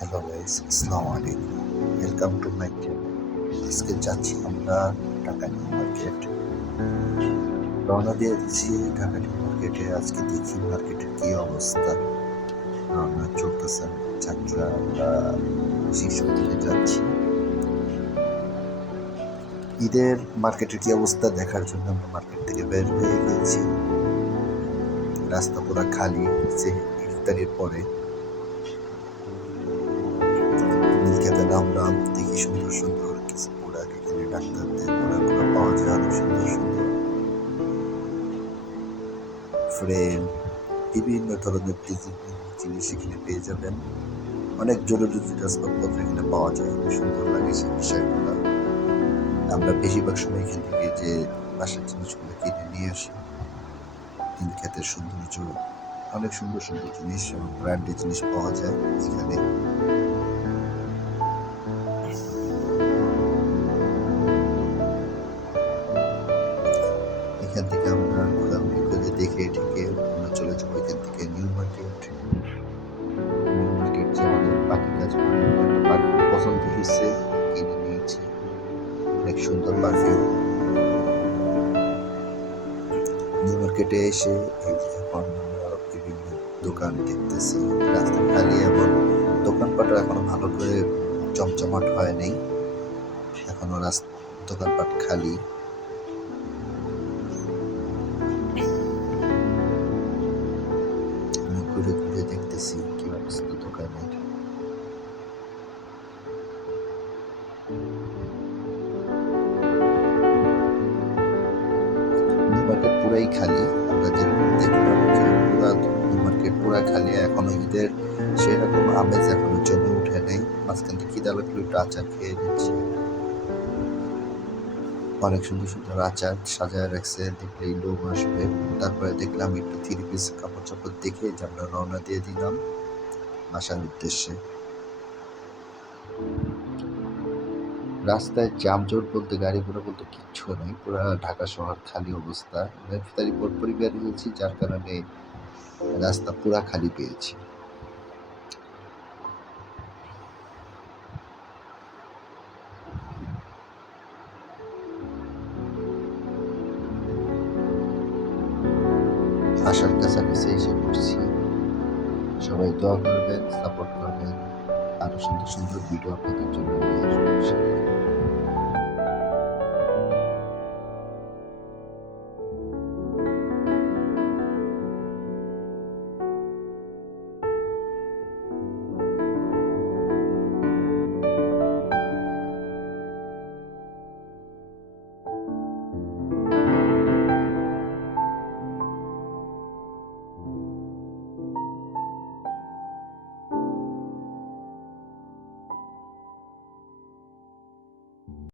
Hello guys আসসালামু আলাইকুম welcome to my channel আজকে যাচ্ছি আমরা ঢাকা নিউ মার্কেট। রওনা দিয়ে দিচ্ছি ঢাকা নিউ মার্কেটে। আজকে দেখি মার্কেটের কি অবস্থা। রওনা চলতেছে যাত্রা আমরা শিশু থেকে যাচ্ছি। ঈদের মার্কেটের কি অবস্থা দেখার জন্য আমরা মার্কেট থেকে বের হয়ে গিয়েছি। রাস্তা পুরো খালি যে ইফতারির পরে। নীলক্ষেতে নামলাম দেখি সুন্দর সুন্দর কিছু প্রোডাক্ট এখানে ডাক্তারদের প্রোডাক্টগুলো পাওয়া যায় অনেক সুন্দর সুন্দর। ফ্রেম বিভিন্ন ধরনের জিনিস এখানে পেয়ে যাবেন। অনেক জরুরি আসবাবপত্র এখানে পাওয়া যায়, অনেক সুন্দর লাগে সেই বিষয়গুলো। আমরা বেশিরভাগ সময় এখান থেকে যে বাসার জিনিসগুলো কিনে নিয়ে আসি। নীলক্ষেতের সৌন্দর্য, অনেক সুন্দর সুন্দর জিনিস এবং ব্র্যান্ডের জিনিস পাওয়া যায় এখান দেখে ঠেকে আমরা চলে যাব এখান থেকে নিউ মার্কেট। নিউ মার্কেট যে আমাদের বাকি কাজগুলো পছন্দ হয়েছে, কিনে নিয়েছি। অনেক সুন্দর পারফিউম। নিউ মার্কেটে এসে এই যে এখন বিভিন্ন দোকান দেখতেছি, রাস্তা খালি এবং দোকানপাটও এখনও ভালো করে চমচমাট হয় এখনও রাস্তা, দোকানপাট খালি। দেখতেছি কি অবস্থা দোকানের মার্কেট পুরাই খালি, আমরা যে দেখলাম যে পুরা মার্কেট পুরা খালি, এখনও ঈদের সেরকম আমেজ এখনও জমে উঠে নেই। মাঝখান থেকে খিদা লাগল একটু আচার খেয়ে নিচ্ছি। অনেক সুন্দর সুন্দর আচার সাজায় রাখছে, দেখলেই লোক আসবে। তারপরে দেখলাম একটু থ্রি পিস কাপড় চাপড় দেখে আমরা রওনা দিয়ে দিলাম আসার উদ্দেশ্যে। রাস্তায় জামজট বলতে গাড়ি ঘোড়া বলতে কিচ্ছু নেই, পুরো ঢাকা শহর খালি অবস্থা। ইফতারি বের হয়েছি, যার কারণে রাস্তা পুরা খালি পেয়েছি। আসার কাছাকাছি এসে পড়ছি সবাই দোয়া করবেন সাপোর্ট করবেন আরও সুন্দর সুন্দর ভিডিও আপনাদের জন্য নিয়ে আসব, ইনশাআল্লাহ।